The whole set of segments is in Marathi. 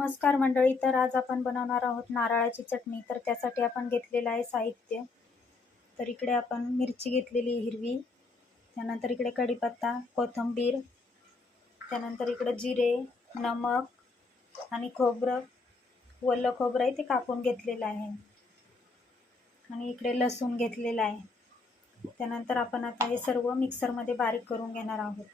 नमस्कार मंडळी. तर आज आपण बनवणार आहोत नारळाची चटणी. तर त्यासाठी आपण घेतलेलं आहे साहित्य. तर इकडे आपण मिरची घेतलेली हिरवी, त्यानंतर इकडे कढीपत्ता, कोथिंबीर, त्यानंतर इकडे जिरे, नमक आणि खोबरं, ओलं खोबरं आहे ते कापून घेतलेलं आहे, आणि इकडे लसूण घेतलेला आहे. त्यानंतर आपण आता हे सर्व मिक्सरमध्ये बारीक करून घेणार आहोत.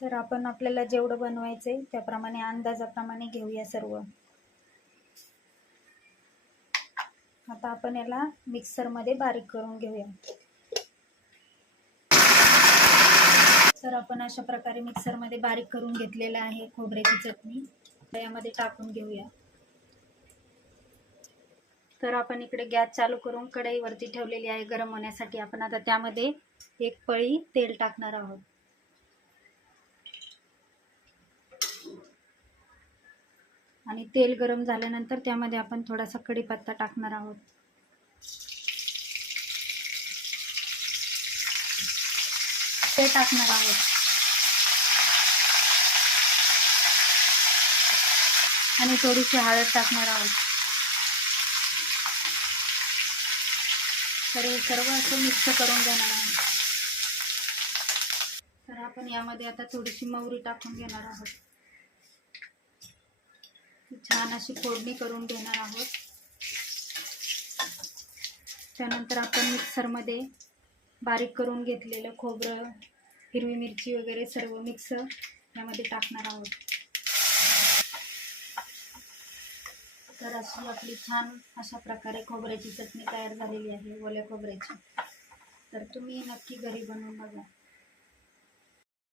तर आपण आपल्याला जेवढं बनवायचंय त्याप्रमाणे अंदाजाप्रमाणे घेऊया सर्व. आता आपण याला मिक्सरमध्ये बारीक करून घेऊया. तर आपण अशा प्रकारे मिक्सरमध्ये बारीक करून घेतलेलं आहे खोबऱ्याची चटणी. यामध्ये टाकून घेऊया. तर आपण इकडे गॅस चालू करून कढईवरती ठेवलेली आहे गरम होण्यासाठी. आपण आता त्यामध्ये एक पळी तेल टाकणार आहोत. आणि तेल गरम झाल्यानंतर त्यामध्ये आपण थोडासा कढीपत्ता टाकणार आहोत. ते टाकणार आहोत आणि थोडीशी हळद टाकणार आहोत. तर हे सर्व असं मिक्स करून घेणार आहोत. तर आपण यामध्ये आता थोडीशी मोहरी टाकून घेणार आहोत. छान अशी फोडणी करून घेणार आहोत. त्यानंतर आपण मिक्सरमध्ये बारीक करून घेतलेलं खोबरं, हिरवी मिरची वगैरे सर्व मिक्स यामध्ये टाकणार आहोत. तर अशी आपली छान अशा प्रकारे खोबऱ्याची चटणी तयार झालेली आहे, ओल्या खोबऱ्याची. तर तुम्ही नक्की घरी बनवून बघा.